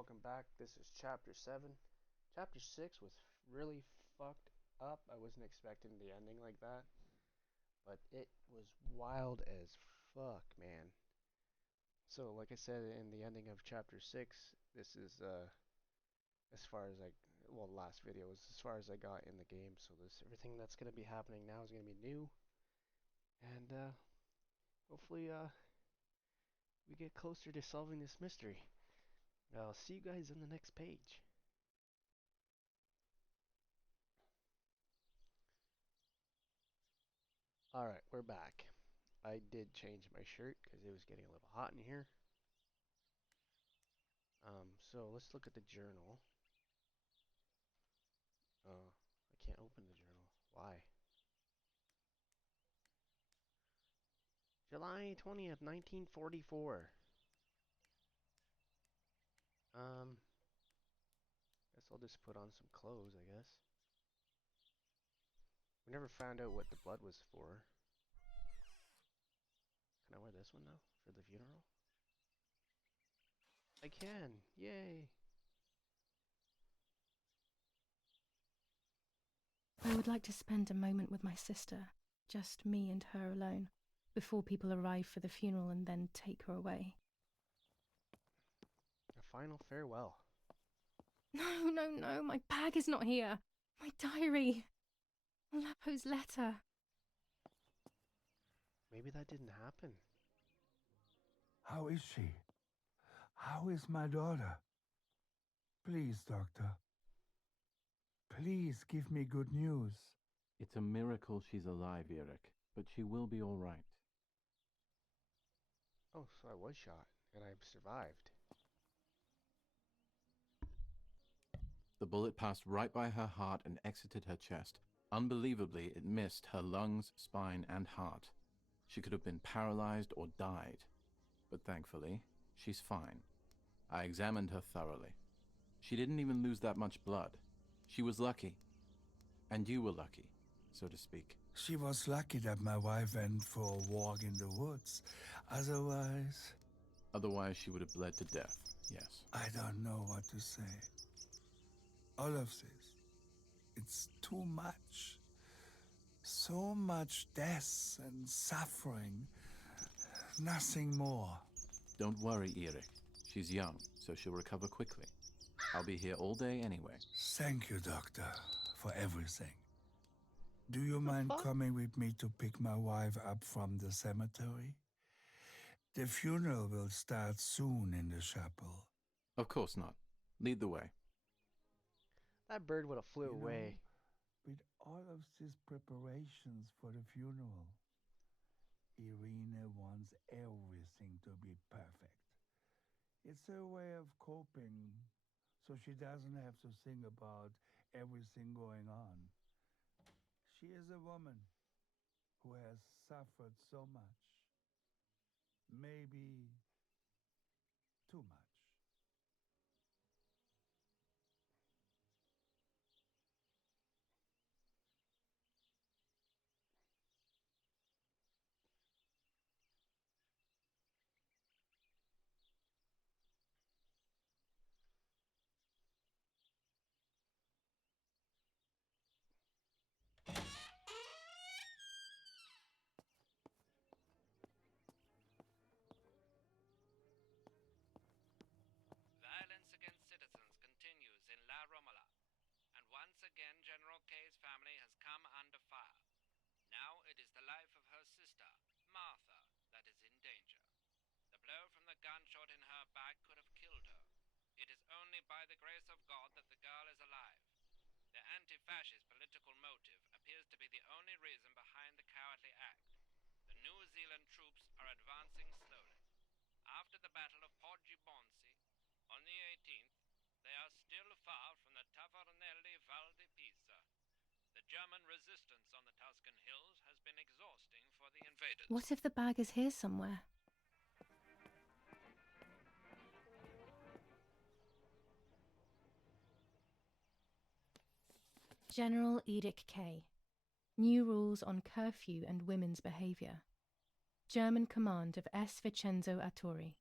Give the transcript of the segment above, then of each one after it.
welcome back. This is Chapter 7. Chapter 6 was really fucked up. I wasn't expecting the ending like that, but it was wild as fuck, man. So, like I said in the ending of Chapter 6, this is as far as the last video was as far as I got in the game, so everything that's going to be happening now is going to be new, and hopefully we get closer to solving this mystery. I'll see you guys on the next page. Alright, we're back. I did change my shirt because it was getting a little hot in here. So let's look at the journal. I can't open the journal. Why? July 20th, 1944. Guess I'll just put on some clothes, I guess. We never found out what the blood was for. Can I wear this one now? For the funeral? I can! Yay! I would like to spend a moment with my sister, just me and her alone, before people arrive for the funeral and then take her away. A final farewell. No, my bag is not here. My diary. Lapo's letter. Maybe that didn't happen. How is she? How is my daughter? Please, doctor. Please give me good news. It's a miracle she's alive, Eric, but she will be all right. Oh, so I was shot, and I survived. The bullet passed right by her heart and exited her chest. Unbelievably, it missed her lungs, spine, and heart. She could have been paralyzed or died. But thankfully, she's fine. I examined her thoroughly. She didn't even lose that much blood. She was lucky. And you were lucky, so to speak. She was lucky that my wife went for a walk in the woods. Otherwise, she would have bled to death, yes. I don't know what to say. All of this, it's too much. So much death and suffering. Nothing more. Don't worry, Eric. She's young, so she'll recover quickly. I'll be here all day anyway. Thank you, doctor, for everything. Do you mind coming with me to pick my wife up from the cemetery? The funeral will start soon in the chapel. Of course not. Lead the way. That bird would have flew away. With all of these preparations for the funeral, Irina wants everything to be perfect. It's her way of coping, so she doesn't have to think about everything going on. She is a woman who has suffered so much. Maybe too much. Violence against citizens continues in La Romola, and once again General K's family has come under fire. Now it is the life of her sister, Martha, that is in danger. The blow from the gunshot in her back could have killed her. It is only by the grace of God that the girl is alive. The anti-fascist political motive appears to be the only reason behind the cowardly act. The New Zealand troops are advancing slowly. After the Battle of Poggibonsi, on the 18th, they are still far from the Tavernelli Val di Pisa. The German resistance on the Tuscan hills has been exhausting for the invaders. What if the bag is here somewhere? General Edict K. New rules on curfew and women's behavior. German command of S. Vincenzo Attori.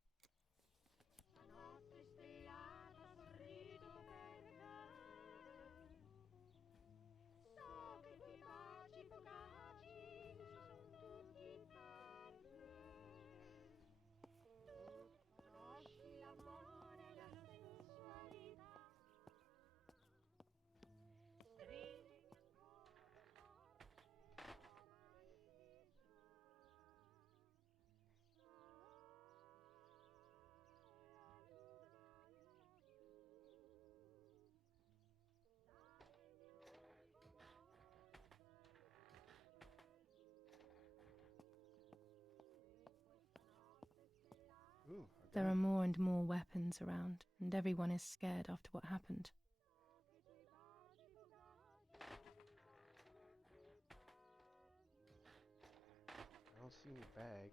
There are more and more weapons around, and everyone is scared after what happened. I don't see any bag.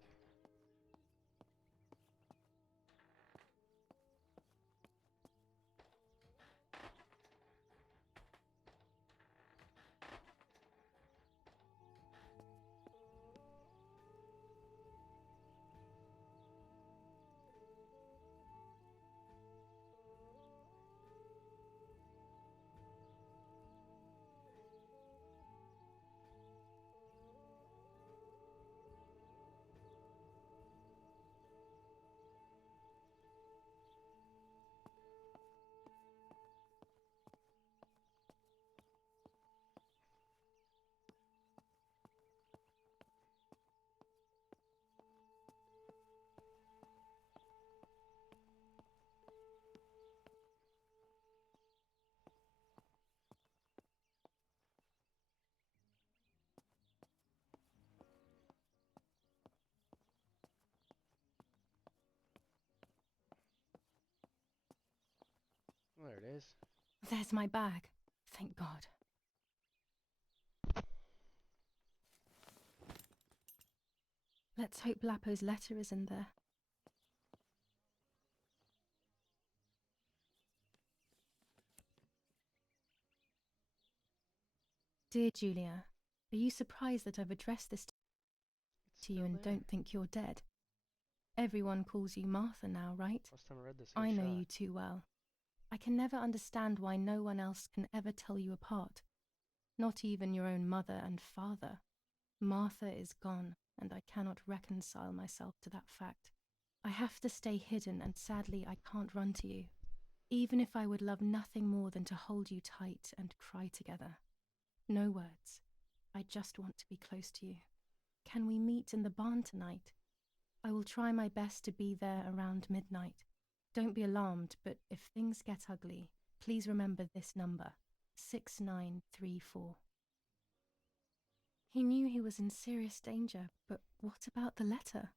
There it is. There's my bag. Thank God. Let's hope Lapo's letter is in there. Dear Julia, are you surprised that I've addressed this It's to you still and there. don't think you're dead? Everyone calls you Martha now, right? Last time I read this, I I got know shot. you too well. I can never understand why no one else can ever tell you apart. Not even your own mother and father. Martha is gone, and I cannot reconcile myself to that fact. I have to stay hidden, and sadly I can't run to you, even if I would love nothing more than to hold you tight and cry together. No words. I just want to be close to you. Can we meet in the barn tonight? I will try my best to be there around midnight. Don't be alarmed, but if things get ugly, please remember this number, 6934. He knew he was in serious danger, but what about the letter?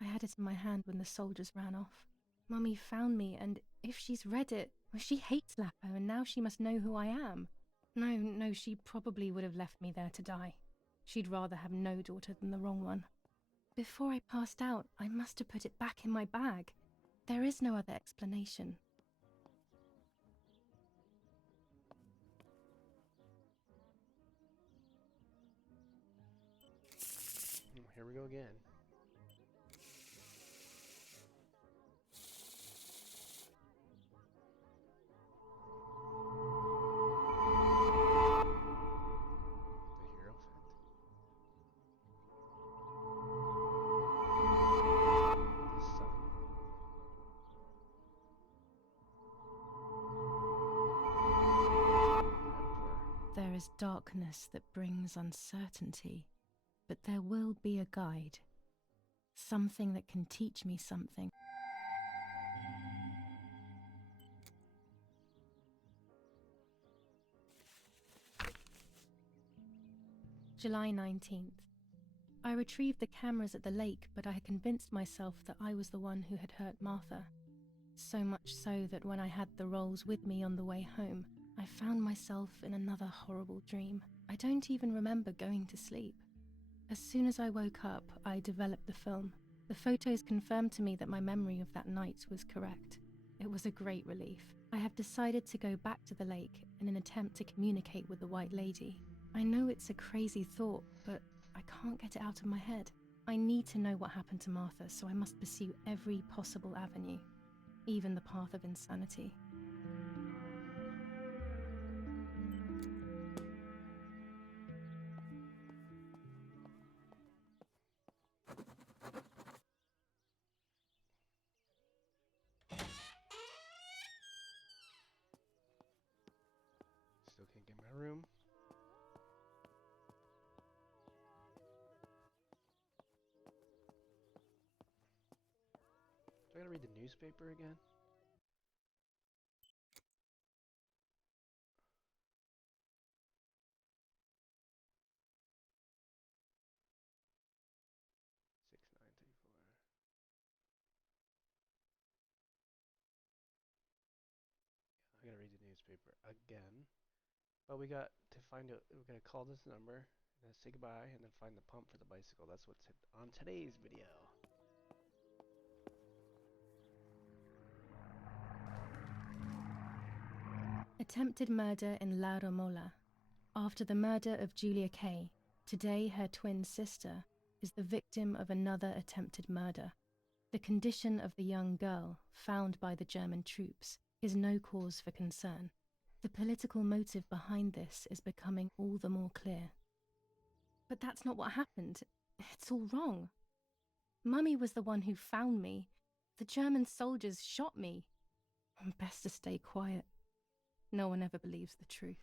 I had it in my hand when the soldiers ran off. Mummy found me, and if she's read it, well, she hates Lapo, and now she must know who I am. No, she probably would have left me there to die. She'd rather have no daughter than the wrong one. Before I passed out, I must have put it back in my bag. There is no other explanation. Here we go again. The Hierophant? The sun? The Emperor? There is darkness that brings uncertainty, but there will be a guide. Something that can teach me something. July 19th. I retrieved the cameras at the lake, but I had convinced myself that I was the one who had hurt Martha. So much so that when I had the rolls with me on the way home, I found myself in another horrible dream. I don't even remember going to sleep. As soon as I woke up, I developed the film. The photos confirmed to me that my memory of that night was correct. It was a great relief. I have decided to go back to the lake in an attempt to communicate with the White Lady. I know it's a crazy thought, but I can't get it out of my head. I need to know what happened to Martha, so I must pursue every possible avenue, even the path of insanity. Still can't get my room. Do I gotta read the newspaper again? newspaper again. But we got to find out. We're gonna call this number, and then say goodbye, and then find the pump for the bicycle. That's what's on today's video. Attempted murder in La Romola. After the murder of Julia Kay, today her twin sister is the victim of another attempted murder. The condition of the young girl, found by the German troops, is no cause for concern. The political motive behind this is becoming all the more clear. But that's not what happened. It's all wrong. Mummy was the one who found me. The German soldiers shot me. Best to stay quiet. No one ever believes the truth.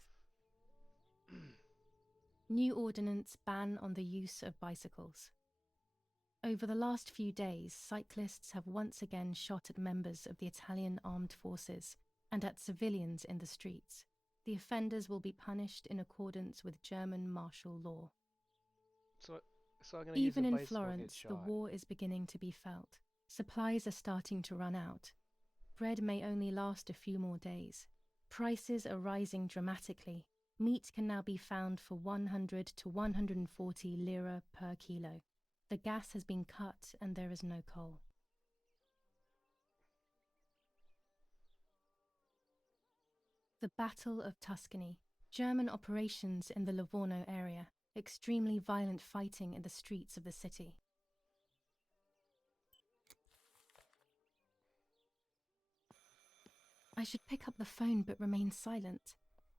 New ordinance ban on the use of bicycles. Over the last few days, cyclists have once again shot at members of the Italian armed forces and at civilians in the streets. The offenders will be punished in accordance with German martial law. So I'm gonna Even use a in bicycle and get Florence, the shot. war is beginning to be felt. Supplies are starting to run out. Bread may only last a few more days. Prices are rising dramatically. Meat can now be found for 100 to 140 lira per kilo. The gas has been cut and there is no coal. The Battle of Tuscany. German operations in the Livorno area. Extremely violent fighting in the streets of the city. I should pick up the phone but remain silent.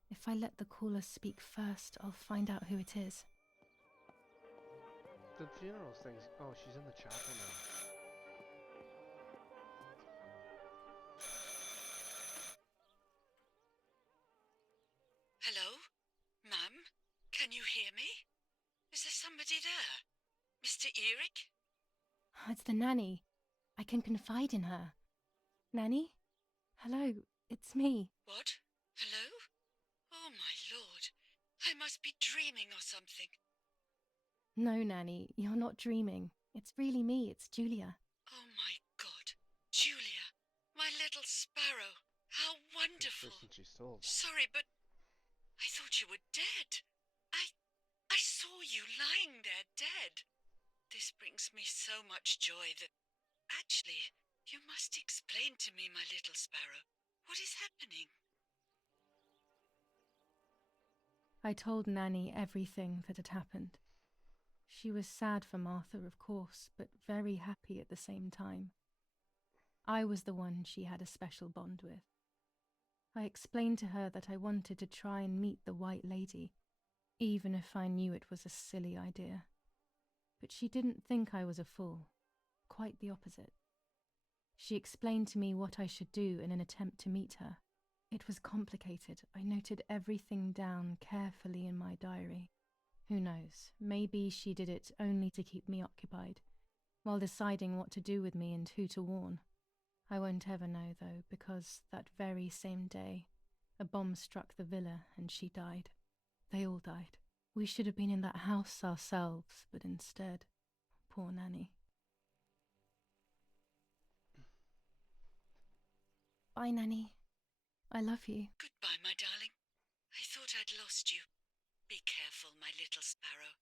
If I let the caller speak first, I'll find out who it is. The funeral things. Oh, she's in the chapel now. Hello? Mum? Can you hear me? Is there somebody there? Mr. Eric? It's the nanny. I can confide in her. Nanny? Hello, it's me. What? Hello? Oh my lord. I must be dreaming or something. No, Nanny, you're not dreaming. It's really me, it's Julia. Oh my god. Julia. My little sparrow. How wonderful. The person she stole. Sorry, but I thought you were dead. I saw you lying there dead. This brings me so much joy that... Actually, you must explain to me, my little sparrow. What is happening? I told Nanny everything that had happened. She was sad for Martha, of course, but very happy at the same time. I was the one she had a special bond with. I explained to her that I wanted to try and meet the White Lady, even if I knew it was a silly idea. But she didn't think I was a fool. Quite the opposite. She explained to me what I should do in an attempt to meet her. It was complicated. I noted everything down carefully in my diary. Who knows, maybe she did it only to keep me occupied, while deciding what to do with me and who to warn. I won't ever know, though, because that very same day, a bomb struck the villa and she died. They all died. We should have been in that house ourselves, but instead, poor Nanny. Bye, Nanny. I love you. Goodbye, my darling. I thought I'd lost you. Be careful, my little sparrow.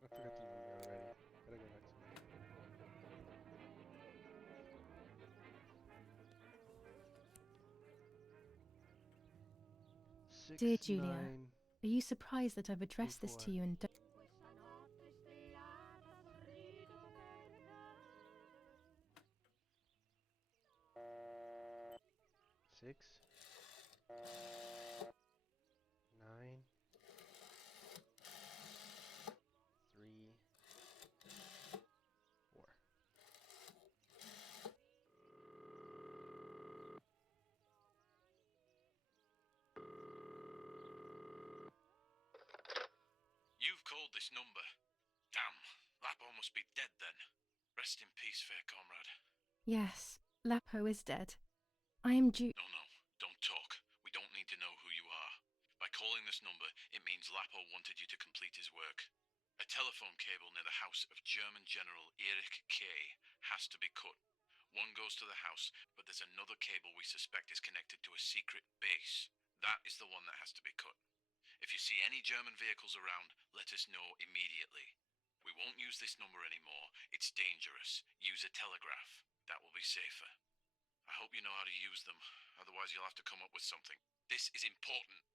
I forgot the number already. Gotta go back to it. Dear Julia, are you surprised that I've addressed this to you and don't... 6 9 3 4. You've called this number. Damn, Lapo must be dead then. Rest in peace, fair comrade. Yes, Lapo is dead. I am No, don't talk. We don't need to know who you are. By calling this number, it means Lapo wanted you to complete his work. A telephone cable near the house of German General Erich K. has to be cut. One goes to the house, but there's another cable we suspect is connected to a secret base. That is the one that has to be cut. If you see any German vehicles around, let us know immediately. We won't use this number anymore. It's dangerous. Use a telegraph. That will be safer. I hope you know how to use them. Otherwise, you'll have to come up with something. This is important.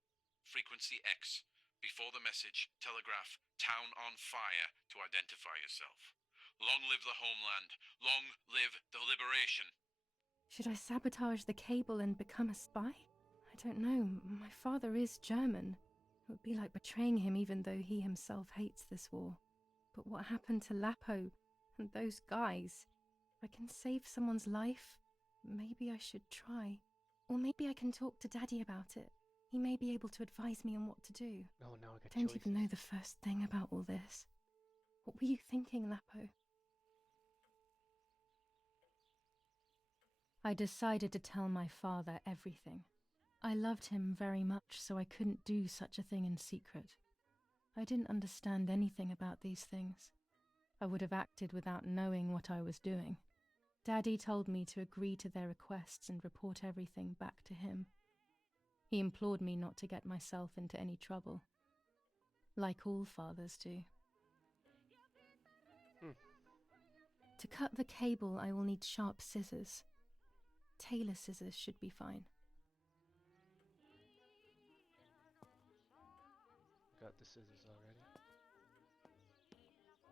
Frequency X. Before the message, telegraph town on fire to identify yourself. Long live the homeland. Long live the liberation. Should I sabotage the cable and become a spy? I don't know. My father is German. It would be like betraying him even though he himself hates this war. But what happened to Lapo and those guys? If I can save someone's life, maybe I should try. Or maybe I can talk to Daddy about it. He may be able to advise me on what to do. No, I got I don't choices. even know the first thing about all this. What were you thinking, Lapo? I decided to tell my father everything. I loved him very much, so I couldn't do such a thing in secret. I didn't understand anything about these things. I would have acted without knowing what I was doing. Daddy told me to agree to their requests and report everything back to him. He implored me not to get myself into any trouble, like all fathers do. To cut the cable, I will need sharp scissors. Tailor scissors should be fine. Got the scissors already.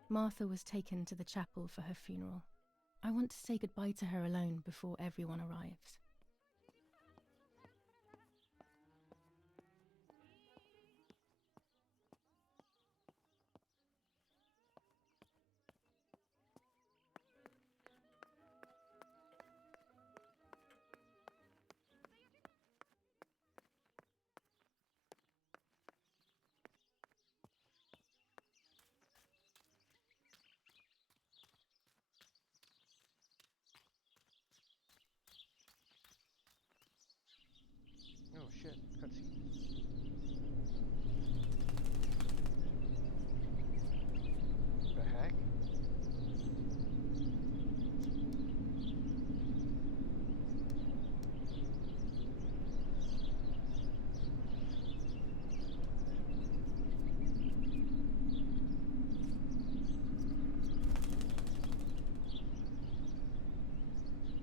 Martha was taken to the chapel for her funeral. I want to say goodbye to her alone before everyone arrives. Oh shit, cutscene. The heck?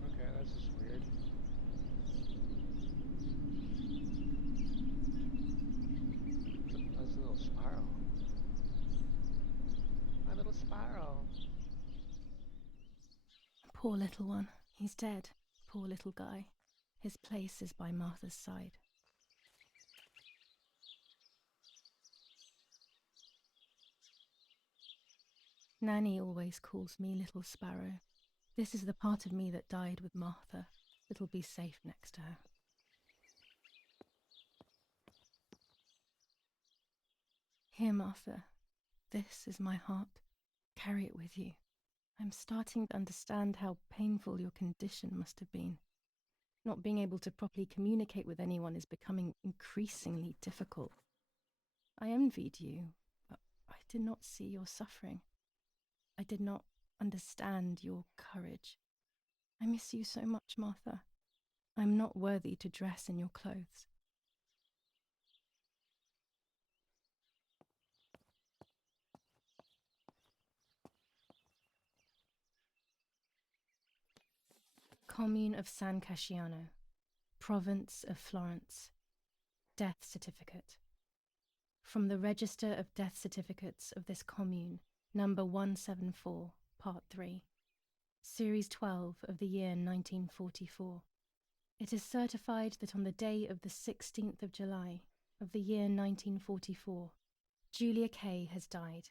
Okay, that's just weird. That's a little spiral. My little spiral. Poor little one. He's dead. Poor little guy. His place is by Martha's side. Nanny always calls me Little Sparrow. This is the part of me that died with Martha. It'll be safe next to her. Here, Martha. This is my heart. Carry it with you. I'm starting to understand how painful your condition must have been. Not being able to properly communicate with anyone is becoming increasingly difficult. I envied you, but I did not see your suffering. I did not understand your courage. I miss you so much, Martha. I'm not worthy to dress in your clothes. Commune of San Casciano, Province of Florence. Death certificate. From the Register of Death Certificates of this commune, number 174, part 3, series 12 of the year 1944. It is certified that on the day of the 16th of July of the year 1944, Julia Kay has died,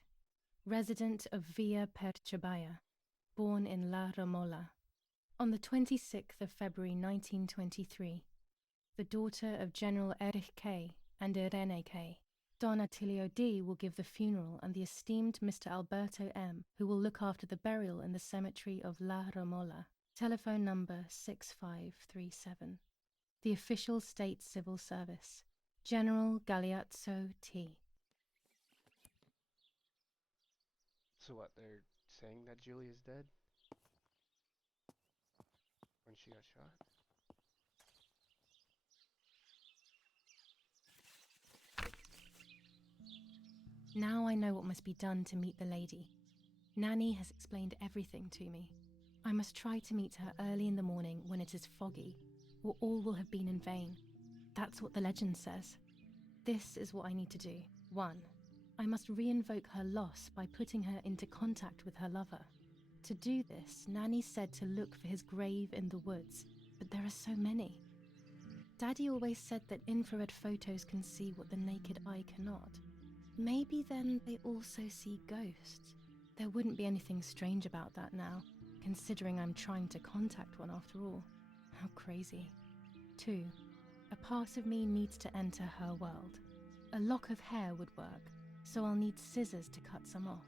resident of Via Percebaya, born in La Romola. On the 26th of February 1923, the daughter of General Erich K. and Irene K. Don Attilio D. will give the funeral, and the esteemed Mr. Alberto M., who will look after the burial in the cemetery of La Romola. Telephone number 6537. The official state civil service. General Galeazzo T. So what, they're saying that Julie is dead? When she got shot? Now I know what must be done to meet the lady. Nanny has explained everything to me. I must try to meet her early in the morning when it is foggy, or all will have been in vain. That's what the legend says. This is what I need to do. 1. I must re-invoke her loss by putting her into contact with her lover. To do this, Nanny said to look for his grave in the woods, but there are so many. Daddy always said that infrared photos can see what the naked eye cannot. Maybe then they also see ghosts. There wouldn't be anything strange about that now, considering I'm trying to contact one after all. How crazy. 2. A part of me needs to enter her world. A lock of hair would work, so I'll need scissors to cut some off.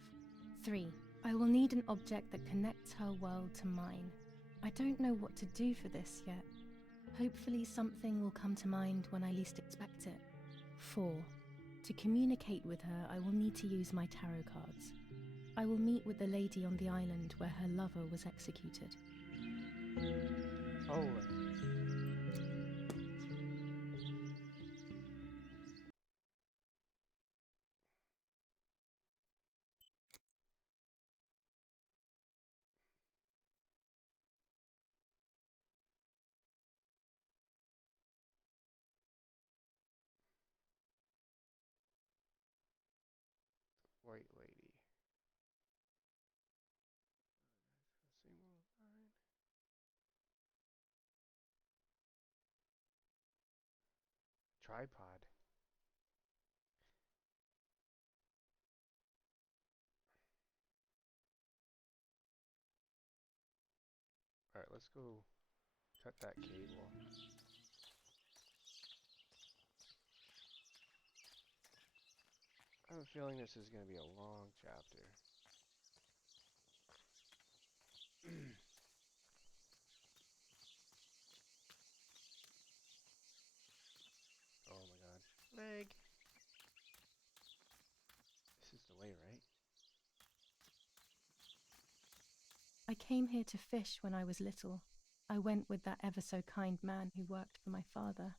3. I will need an object that connects her world to mine. I don't know what to do for this yet. Hopefully something will come to mind when I least expect it. 4. To communicate with her, I will need to use my tarot cards. I will meet with the lady on the island where her lover was executed. Oh. White lady. Tripod. Alright, let's go cut that cable. I have a feeling this is going to be a long chapter. Oh my god. Leg! This is the way, right? I came here to fish when I was little. I went with that ever so kind man who worked for my father.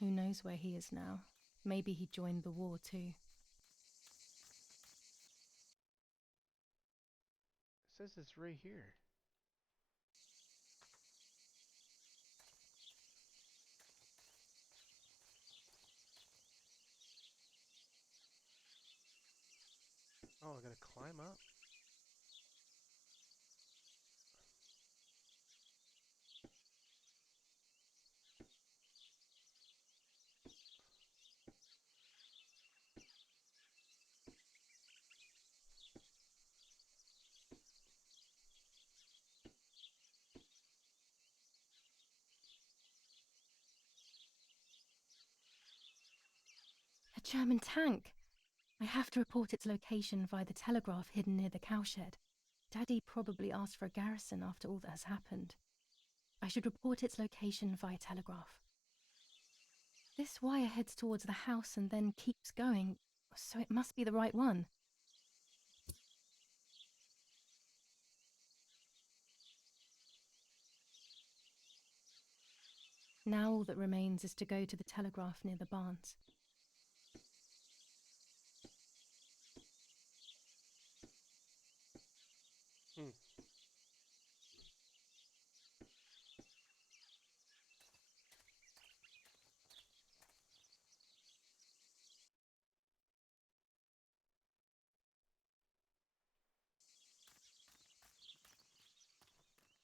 Who knows where he is now? Maybe he joined the war too. It says it's right here. Oh, I gotta climb up. A German tank! I have to report its location via the telegraph hidden near the cowshed. Daddy probably asked for a garrison after all that has happened. I should report its location via telegraph. This wire heads towards the house and then keeps going, so it must be the right one. Now all that remains is to go to the telegraph near the barns.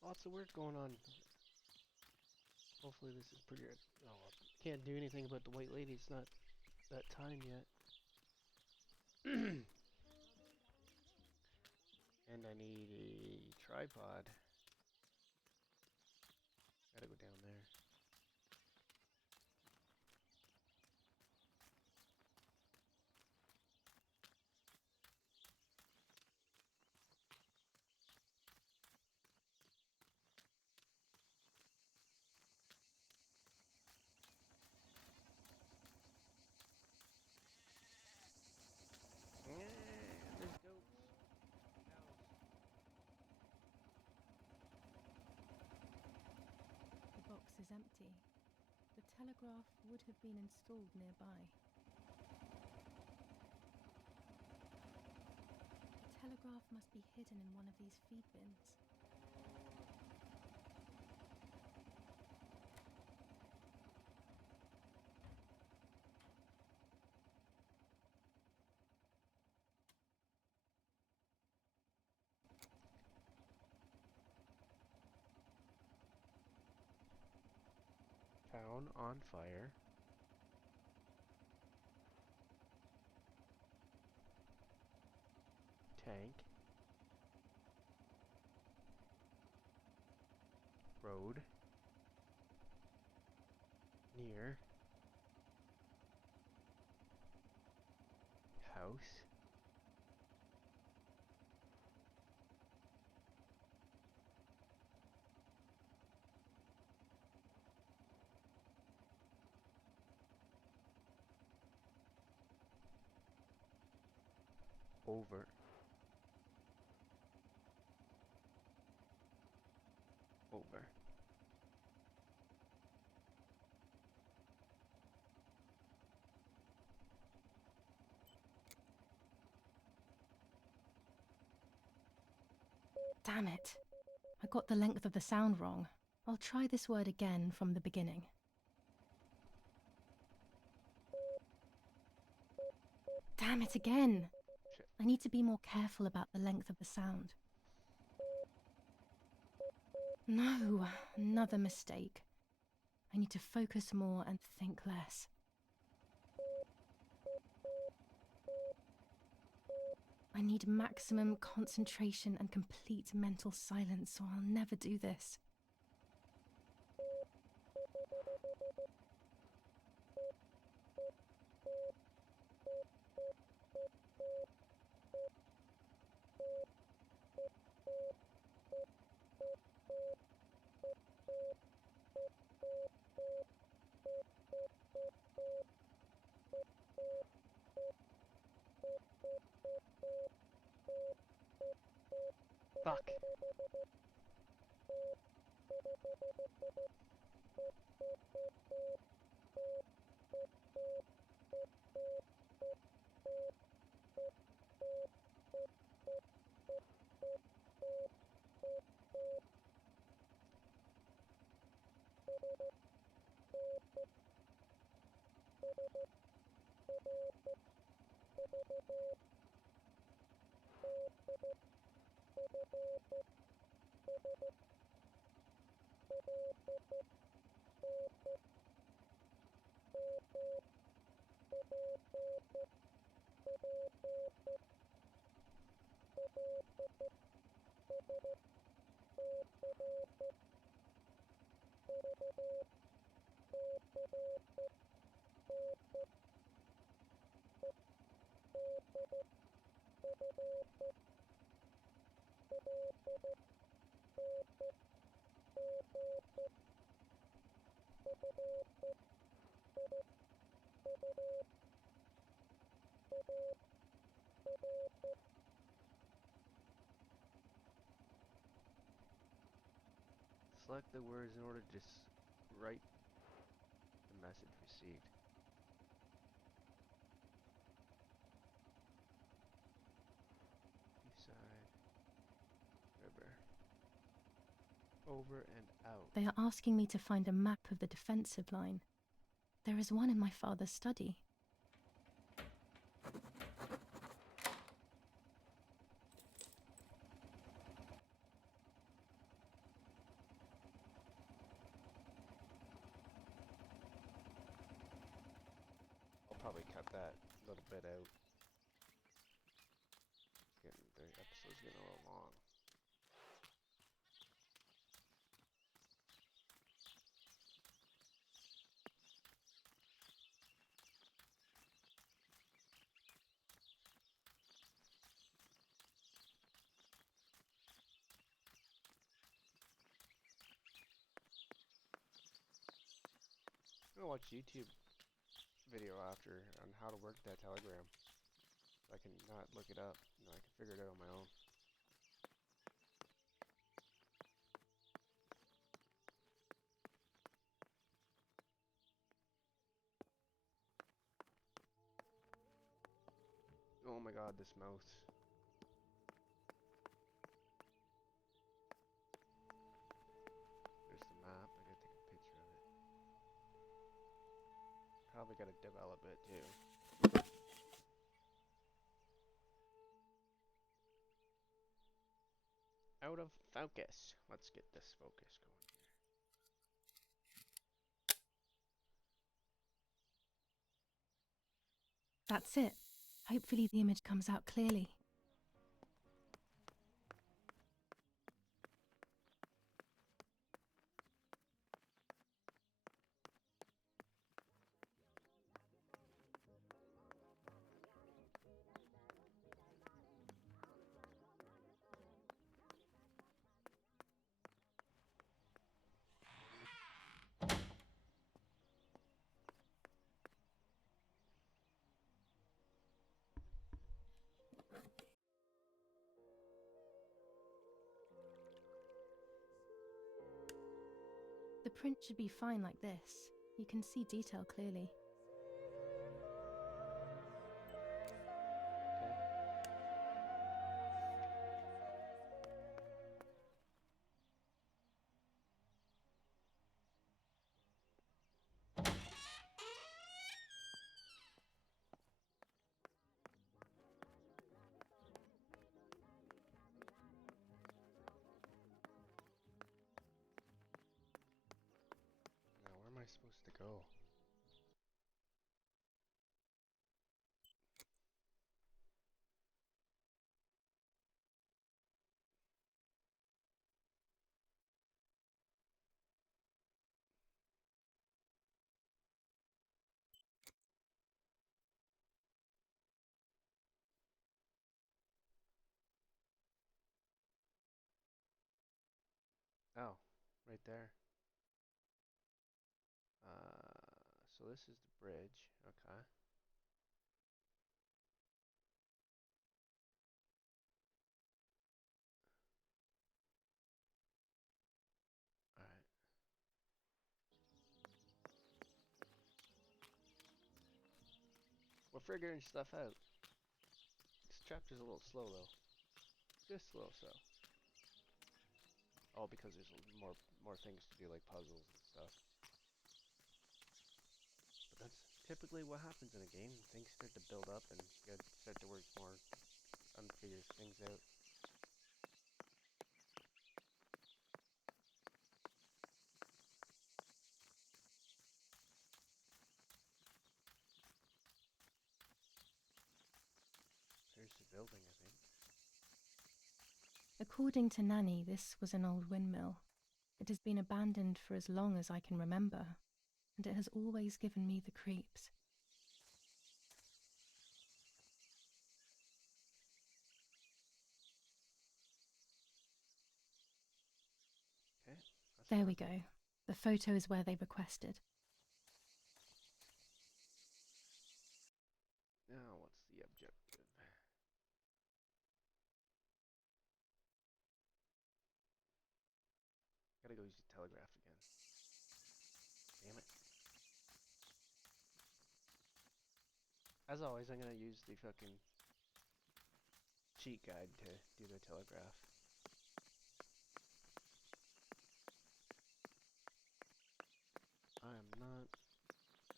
Lots of work going on. Hopefully this is pretty good. Oh, well, can't do anything about the white lady. It's not that time yet. And I need a tripod. Gotta go down there. empty. The telegraph would have been installed nearby. The telegraph must be hidden in one of these feed bins. Town on fire. Tank. Road. Near. House. Over. Over. Damn it. I got the length of the sound wrong. I'll try this word again from the beginning. Damn it again! Shit. I need to be more careful about the length of the sound. No, another mistake. I need to focus more and think less. I need maximum concentration and complete mental silence, or I'll never do this. Fuck. Select the words in order to write the message received. Beside river. Over and out. They are asking me to find a map of the defensive line. There is one in my father's study. I'll probably cut that little bit out. The episode's getting a little long. I'm gonna watch a YouTube video after on how to work that telegram. I can not look it up. No, I can figure it out on my own. Oh my god, this mouth. There's the map. I gotta take a picture of it. Probably gotta develop it too. Out of focus. Let's get this focus going here. That's it. Hopefully the image comes out clearly. The print should be fine like this. You can see detail clearly. Now, where am I supposed to go? Oh, right there. So this is the bridge. Okay. Alright. We're figuring stuff out. This chapter's a little slow though. Just a little slow. All because there's more things to do, like puzzles and stuff. But that's typically what happens in a game. Things start to build up and you gotta start to work more unfigured things out. Here's the building, I think. According to Nanny, this was an old windmill. It has been abandoned for as long as I can remember, and it has always given me the creeps. Okay. There we go. The photo is where they requested. Now, what's the objective? Gotta go use the telegraph again. Damn it. As always, I'm gonna use the fucking cheat guide to do the telegraph. I am not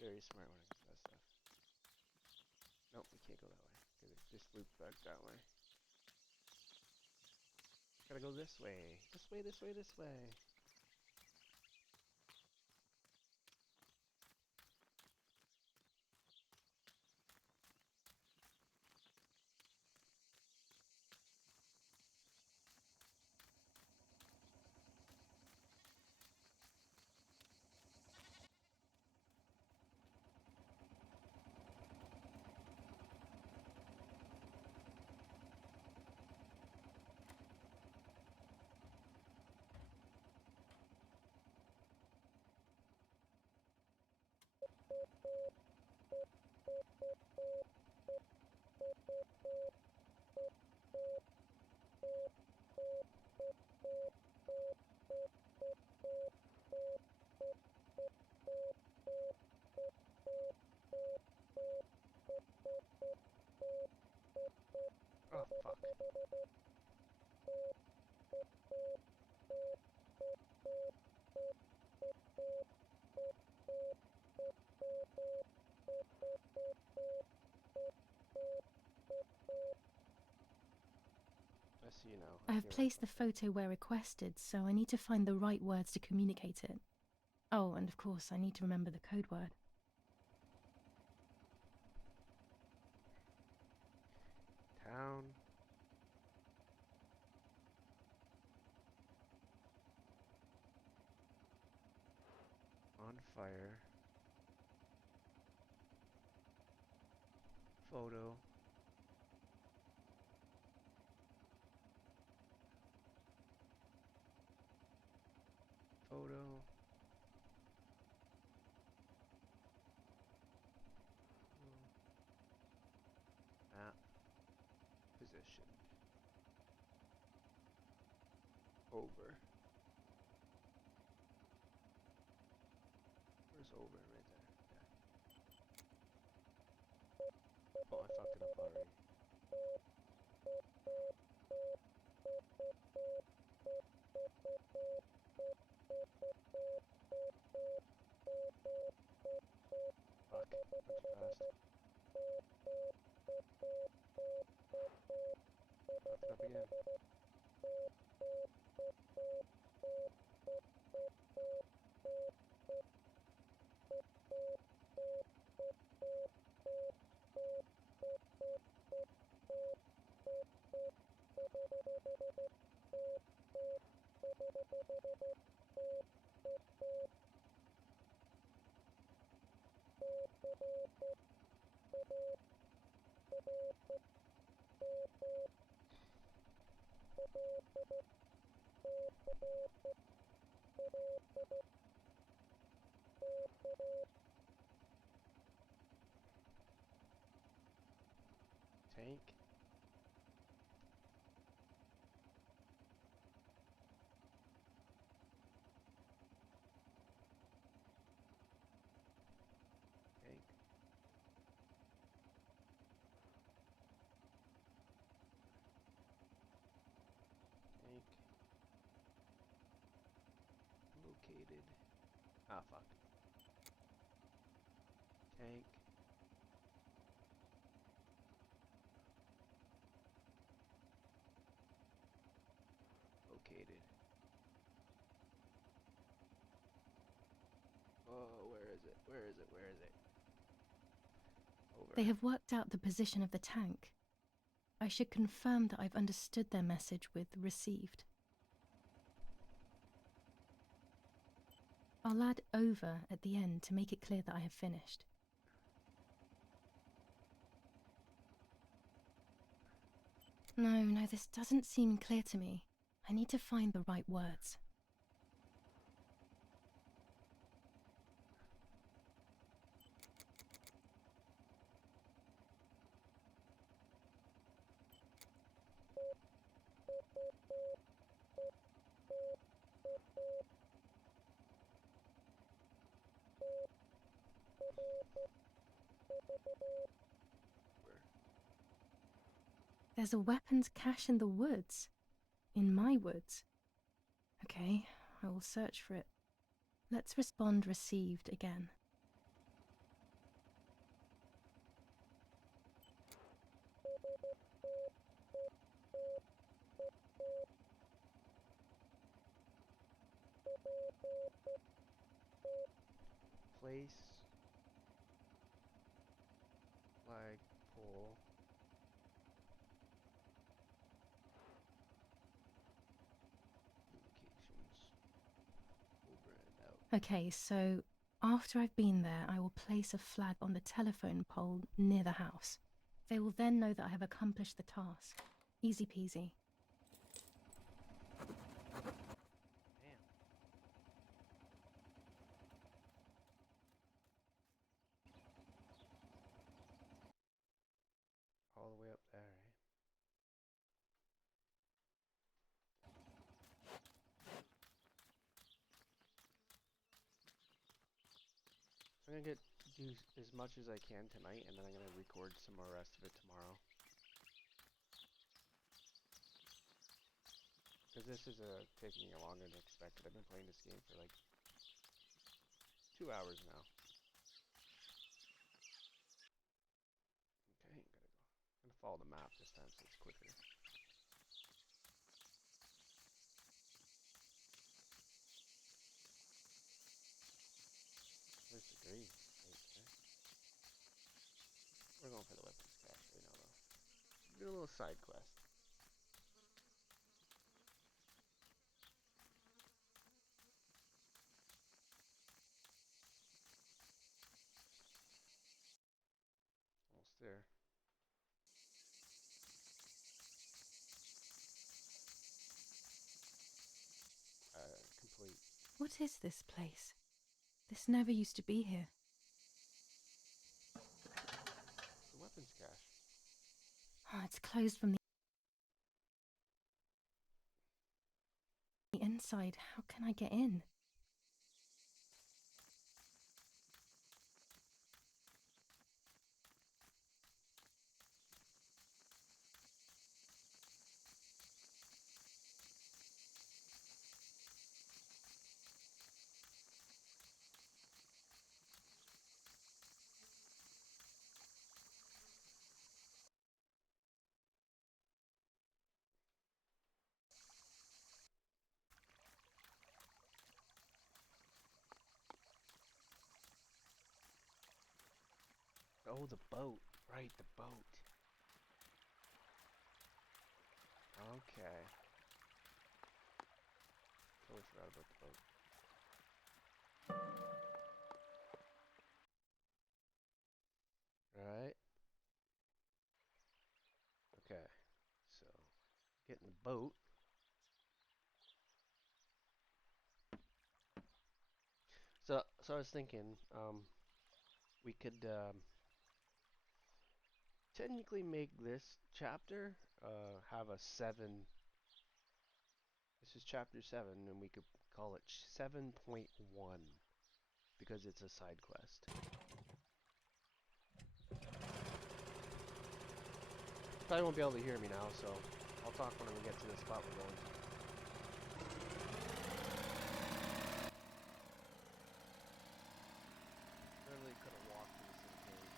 very smart when it comes to that stuff. Nope, we can't go that way. Because it just loops back that way. Gotta go this way. This way, this way, this way. you know. I have placed the photo where requested, so I need to find the right words to communicate it. Oh, and of course, I need to remember the code word. Town. On fire. Photo. Photo. Map. Position. Over. Where's over? Right there. Okay. Oh, I fucked it up already. Fuck. Went too fast. Fucked it up again. Tank. Tank. Tank. Located. Ah, fuck. Tank. Located. Oh, where is it? Where is it? Where is it? Over. They have worked out the position of the tank. I should confirm that I've understood their message with received. I'll add over at the end to make it clear that I have finished. No, this doesn't seem clear to me. I need to find the right words. Where? There's a weapons cache in the woods. In my woods. Okay, I will search for it. Let's respond received again. Place. Flag. Pole. Communications. Over and out. Okay, so after I've been there, I will place a flag on the telephone pole near the house. They will then know that I have accomplished the task. Easy peasy. Damn. All the way up there, eh? So I'm gonna do as much as I can tonight, and then I'm gonna record some more rest of it tomorrow. Because this is taking longer than expected. I've been playing this game for like 2 hours now. Okay, I'm gonna follow the map this time so it's quicker. Do a little side quest. Almost there. Complete. What is this place? This never used to be here. It's a weapons cache. Oh, it's closed from the inside. How can I get in? Oh, the boat. Right, the boat. Okay. Totally forgot about the boat. Right. Okay. So, get in the boat. So I was thinking, we could technically make this chapter have a 7. This is chapter 7, and we could call it 7.1 because it's a side quest. Probably won't be able to hear me now, so I'll talk when we get to the spot we're going to. Literally could have walked to this little cave.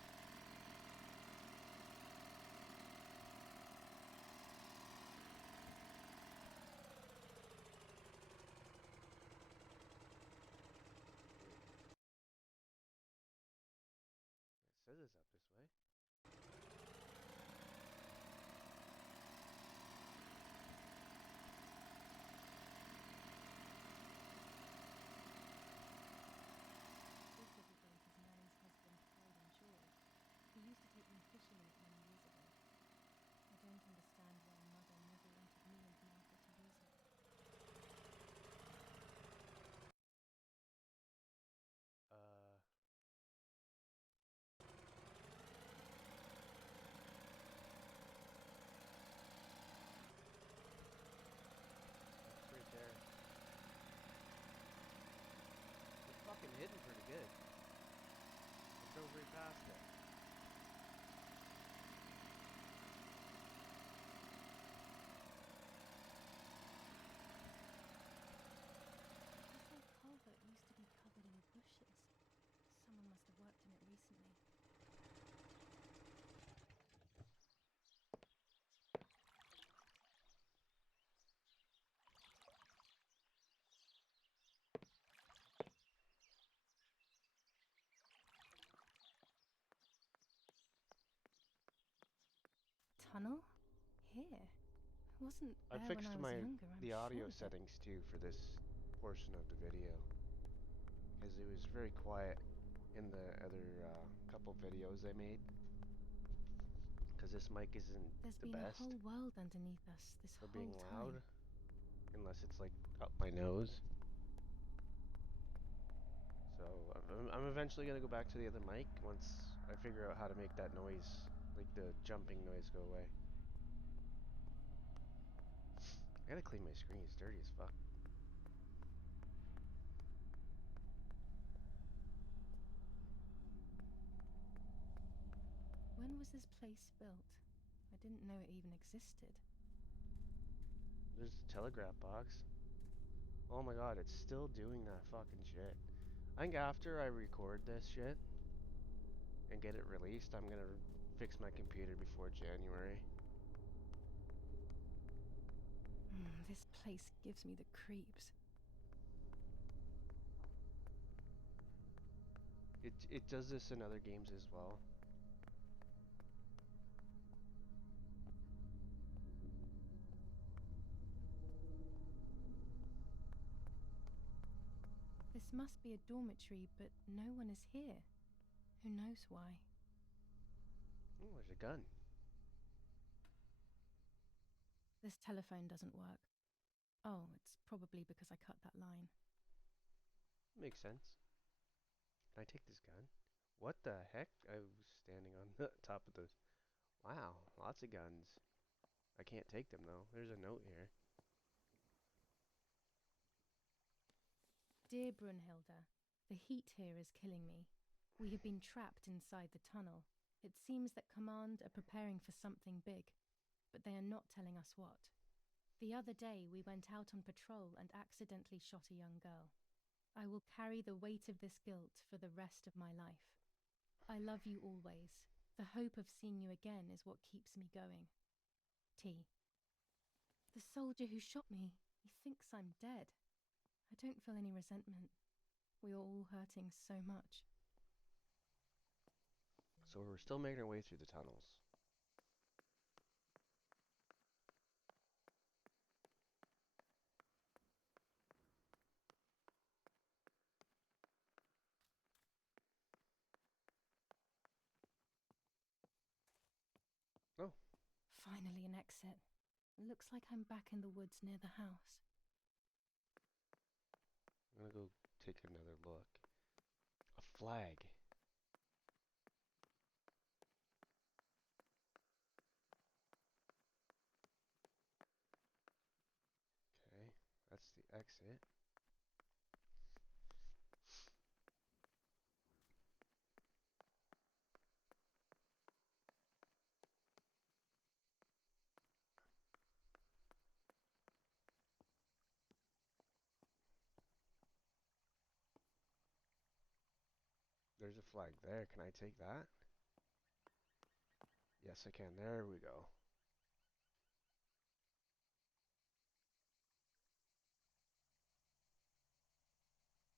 It says it's up this way. This little boat is Nanny's husband, Pride and Joy. He used to take them fishing in it many years ago. I don't understand why Mother never wanted me and Martha to use it. That's right there. It's fucking hidden pretty good. I drove right past it. This old culvert used to be covered in bushes. Someone must have worked in it recently. Tunnel? Here? Wasn't I there when fixed I was younger, I'm the audio sure of it. settings too for this portion of the video because it was very quiet in the other couple videos I made because this mic isn't There's the been a best whole world underneath us this for being whole loud time. unless it's like up my nose. So I'm eventually gonna go back to the other mic once I figure out how to make that noise, like the jumping noise, go away. I gotta clean my screen, it's dirty as fuck. When was this place built? I didn't know it even existed. There's the telegraph box. Oh my god, it's still doing that fucking shit. I think after I record this shit and get it released, I'm gonna fix my computer before January. This place gives me the creeps. It does this in other games as well. must be a dormitory, but no one is here. Who knows why? Oh, there's a gun. This telephone doesn't work. Oh, it's probably because I cut that line. Makes sense. Can I take this gun? What the heck? I was standing on the top of the... Wow, lots of guns. I can't take them, though. There's a note here. Dear Brunhilde, the heat here is killing me. We have been trapped inside the tunnel. It seems that Command are preparing for something big, but they are not telling us what. The other day we went out on patrol and accidentally shot a young girl. I will carry the weight of this guilt for the rest of my life. I love you always. The hope of seeing you again is what keeps me going. T. The soldier who shot me, he thinks I'm dead. I don't feel any resentment. We are all hurting so much. So we're still making our way through the tunnels. Oh. Finally an exit. Looks like I'm back in the woods near the house. I'm gonna go take another look. A flag. Okay, that's the exit. There's a flag there. Can I take that? Yes, I can. There we go.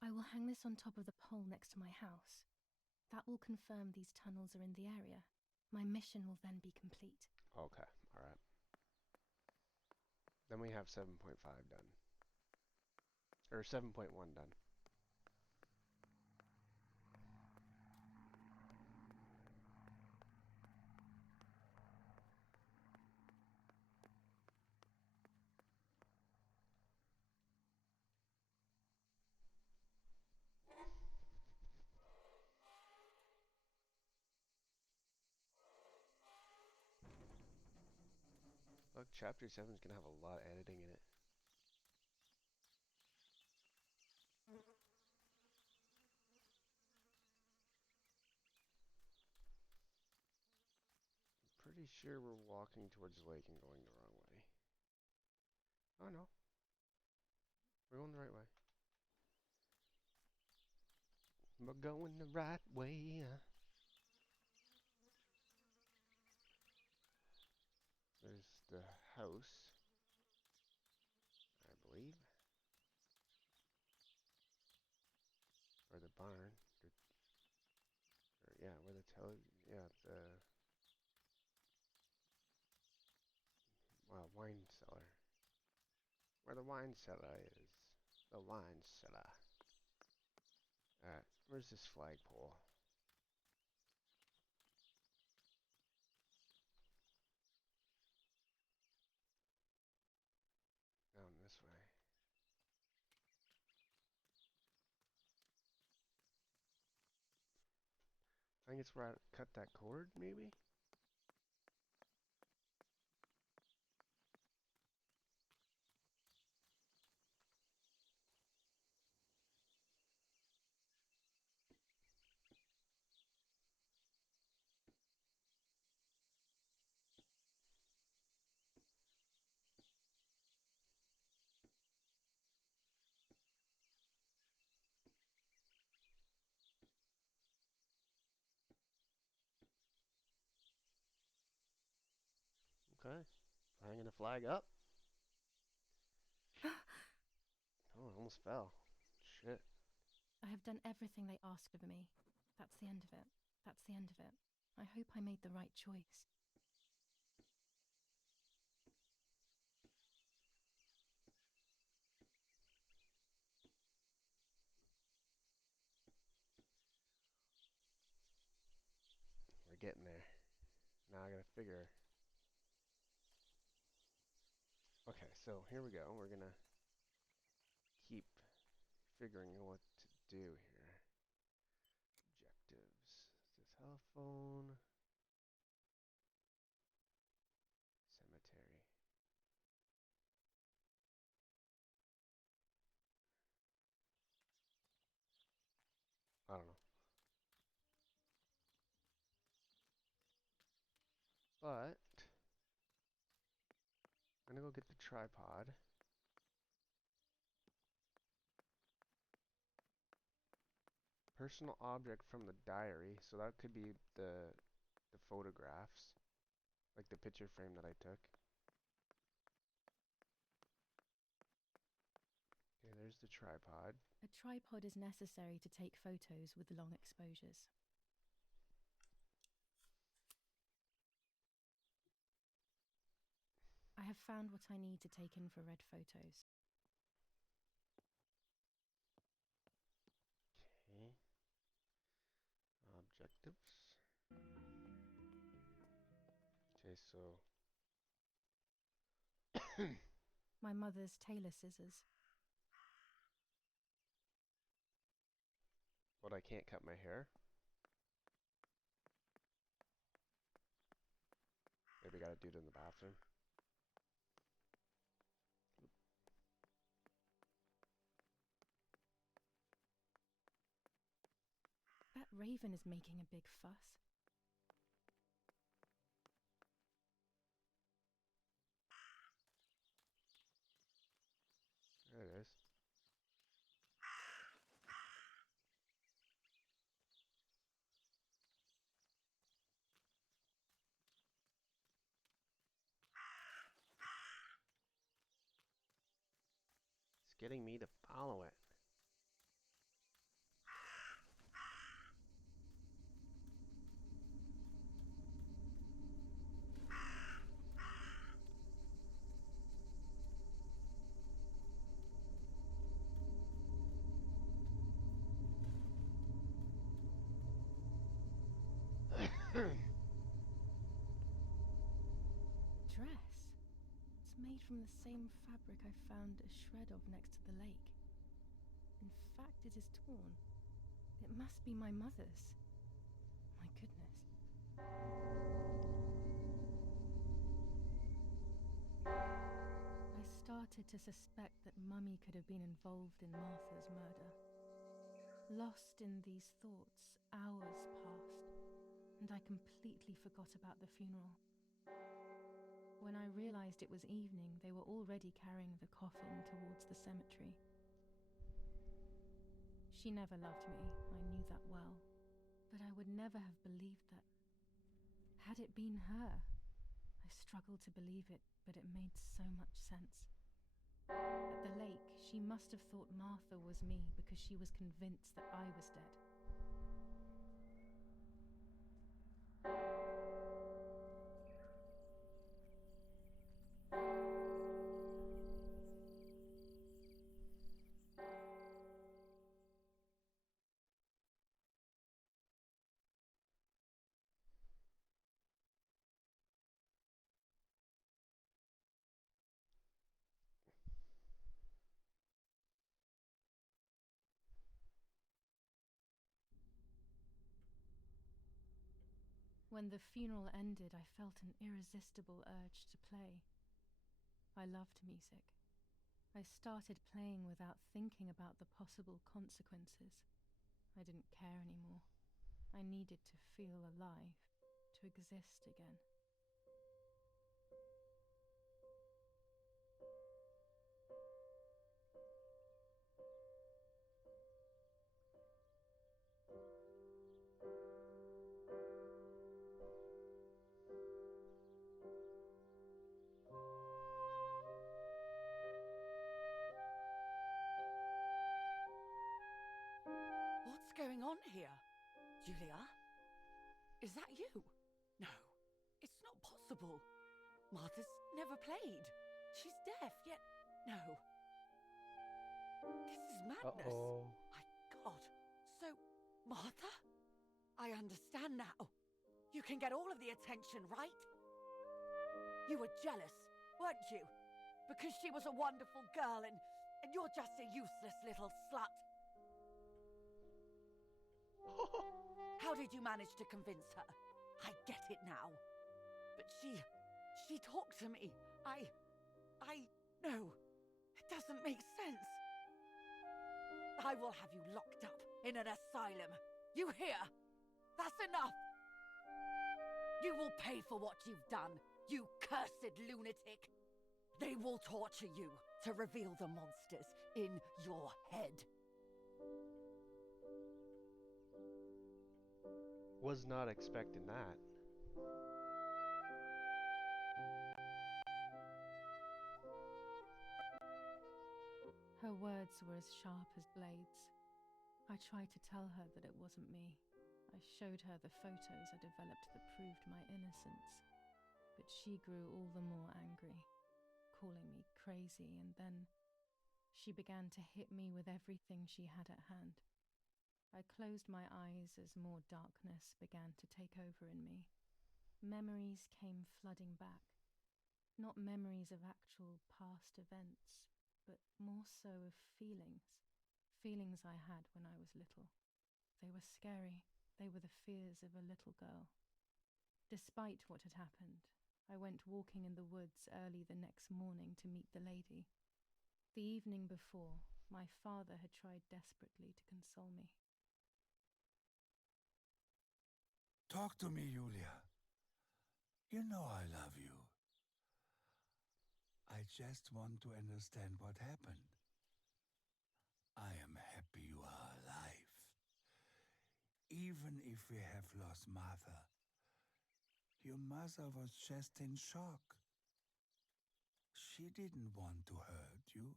I will hang this on top of the pole next to my house. That will confirm these tunnels are in the area. My mission will then be complete. Okay, alright. Then we have 7.5 done. Or 7.1 done. Look, chapter 7 is going to have a lot of editing in it. Pretty sure we're walking towards the lake and going the wrong way. Oh no. We're going the right way. We're going the right way. There's the house, I believe. Or the barn. Or, yeah, where the wine cellar. Where the wine cellar is. The wine cellar. Alright, where's this flagpole? Down this way. I think it's where I cut that cord, maybe? Okay. Hanging the flag up. Oh, I almost fell. Shit. I have done everything they asked of me. That's the end of it. That's the end of it. I hope I made the right choice. We're getting there. Now I gotta figure. Okay, so here we go. We're gonna keep figuring what to do here. Objectives. The telephone. Cemetery. I don't know. But I'm gonna go get the tripod. Personal object from the diary, so that could be the photographs, like the picture frame that I took. Okay, there's the tripod. A tripod is necessary to take photos with long exposures. I have found what I need to take infrared photos. Okay. Objectives. Okay, so My mother's tailor scissors. but I can't cut my hair. Maybe gotta do it in the bathroom. That raven is making a big fuss. There it is. It's getting me to follow it. Dress. It's made from the same fabric I found a shred of next to the lake. In fact, it is torn. It must be my mother's. My goodness. I started to suspect that Mummy could have been involved in Martha's murder. Lost in these thoughts, hours passed, and I completely forgot about the funeral. When I realized it was evening, they were already carrying the coffin towards the cemetery. She never loved me, I knew that well, but I would never have believed that. Had it been her? I struggled to believe it, but it made so much sense. At the lake, she must have thought Martha was me because she was convinced that I was dead. When the funeral ended, I felt an irresistible urge to play. I loved music. I started playing without thinking about the possible consequences. I didn't care anymore. I needed to feel alive, to exist again. What's going on here? Julia? Is that you? No, it's not possible. Martha's never played. She's deaf, yet no. This is madness. Uh-oh. My God. So, Martha? I understand now. You can get all of the attention, right? You were jealous, weren't you? Because she was a wonderful girl and you're just a useless little slut. How did you manage to convince her? I get it now. But she talked to me. No, it doesn't make sense. I will have you locked up in an asylum. You hear? That's enough. You will pay for what you've done, you cursed lunatic. They will torture you to reveal the monsters in your head. Was not expecting that. Her words were as sharp as blades. I tried to tell her that it wasn't me. I showed her the photos I developed that proved my innocence. But she grew all the more angry, calling me crazy, and then she began to hit me with everything she had at hand. I closed my eyes as more darkness began to take over in me. Memories came flooding back. Not memories of actual past events, but more so of feelings. Feelings I had when I was little. They were scary. They were the fears of a little girl. Despite what had happened, I went walking in the woods early the next morning to meet the lady. The evening before, my father had tried desperately to console me. Talk to me, Julia. You know I love you. I just want to understand what happened. I am happy you are alive. Even if we have lost Martha, your mother was just in shock. She didn't want to hurt you.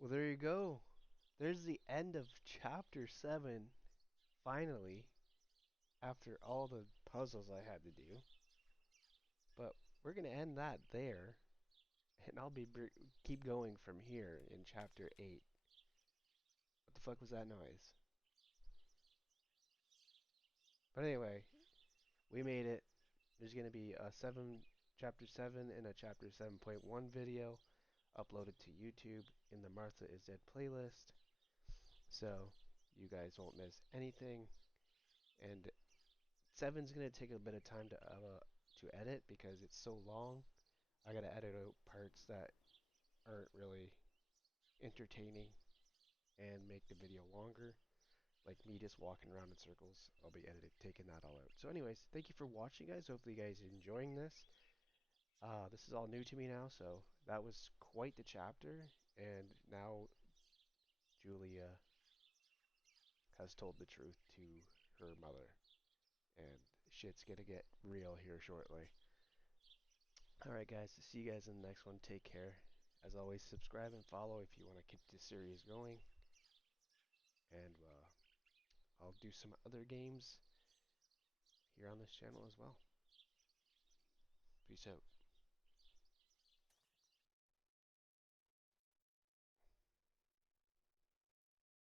Well, there you go. There's the end of chapter 7. Finally, after all the puzzles I had to do. But we're going to end that there. And I'll keep going from here in chapter 8. What the fuck was that noise? But anyway, we made it. There's going to be a chapter 7 and a chapter 7.1 video uploaded to YouTube in the Martha is Dead playlist. So you guys won't miss anything. And 7's going to take a bit of time to edit because it's so long. I got to edit out parts that aren't really entertaining and make the video longer. Like me just walking around in circles. I'll be taking that all out. So anyways, thank you for watching, guys. Hopefully you guys are enjoying this. This is all new to me now, so that was quite the chapter. And now Julia has told the truth to her mother. And shit's gonna get real here shortly. Alright guys, see you guys in the next one. Take care. As always, subscribe and follow if you want to keep this series going. And I'll do some other games here on this channel as well. Peace out.